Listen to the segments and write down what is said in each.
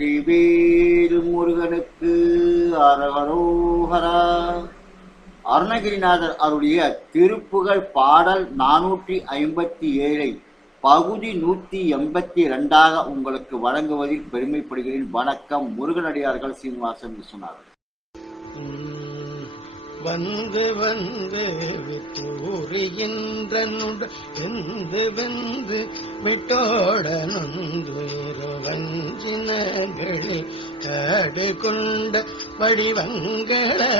வெற்றிவேல் முருகனுக்கு அரகரோகரா அருணகிரிநாதர் அருளிய திருப்புகழ் பாடல் நானூற்றி ஐம்பத்தி ஏழை பகுதி நூற்றி எண்பத்தி ரெண்டாக உங்களுக்கு வழங்குவதில் பெருமைப்படுகிறேன். வணக்கம் முருகனடியார்கள் சீனிவாசன் விஸ்வநாதன் வந்து வந்து வித்தூறுகின்ற வெந்து வெந்து விட்டோட நொந்துயிரோ வஞ்சினங்களில் தடு கொண்ட வடிவங்களே.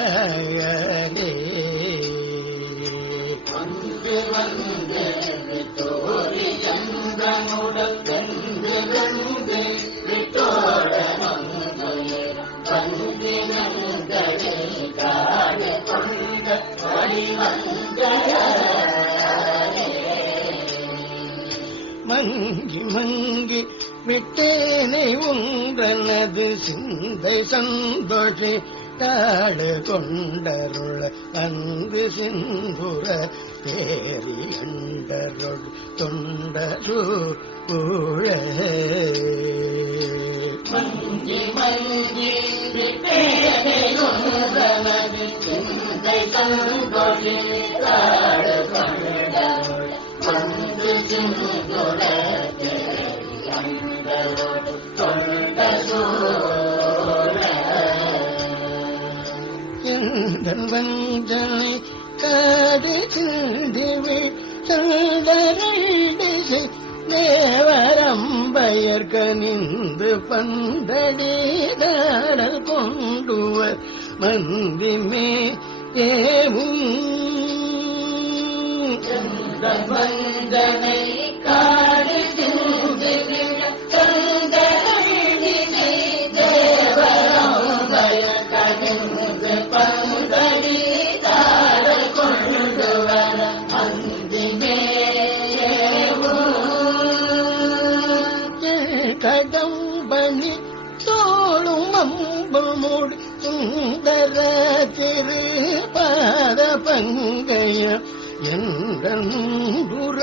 மங்கி மங்கி விட்டேனை உன்றனது சிந்தை சந்தோஷி காடு கொண்டருள அங்கு சிந்துர தேரி கண்டருள் தொண்டரு ஊழ. மஞ்சி மஞ்சி விட்டேனை உன்றனது சிந்தை சந்தோஷி காடு கொண்டருள் அங்கு சிந்துர தொண்டரு எந்தன் காடு சிந்திவி சந்தரைடிசை தேவரம்பயர்க நின்று பந்தடிதாடல் கொண்டுவர் மந்திமே ஏவும் வந்தனை நின்று பந்தடிதாடல் கொண்டுவர் மந்திமே கடம்பணி தோளும் அம்பமோடு சுந்தர திரு பாத பங்கைய என்றுர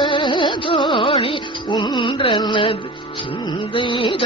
தோழி உன்றனது சிந்தைத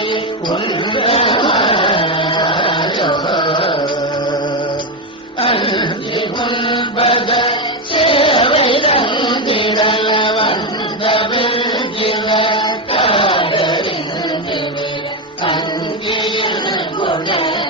no.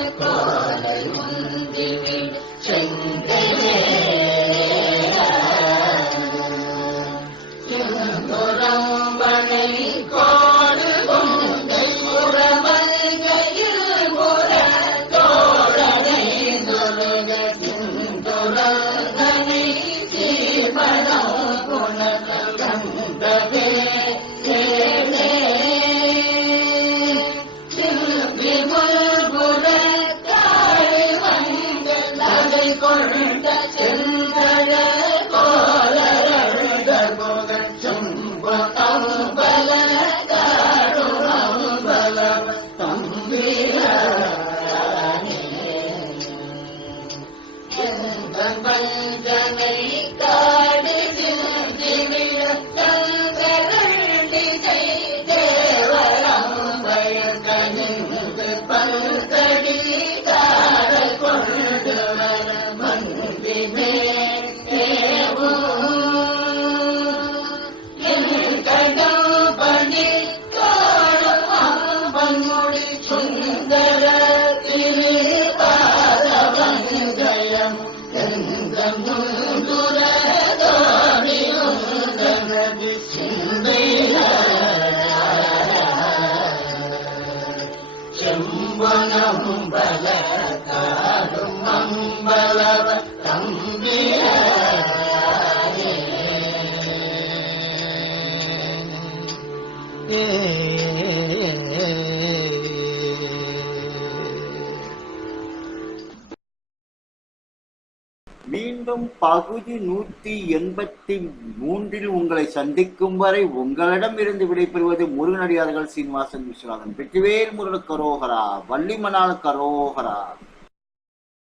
மீண்டும் பகுதி நூத்தி எண்பத்தி மூன்றில் உங்களை சந்திக்கும் வரை உங்களிடம் இருந்து விடைபெறுவது முருகனடியார்கள் சீனிவாசன் விஸ்வநாதன் வெற்றிவேல் முருகன் கரோகரா வள்ளிமணால் கரோகரா.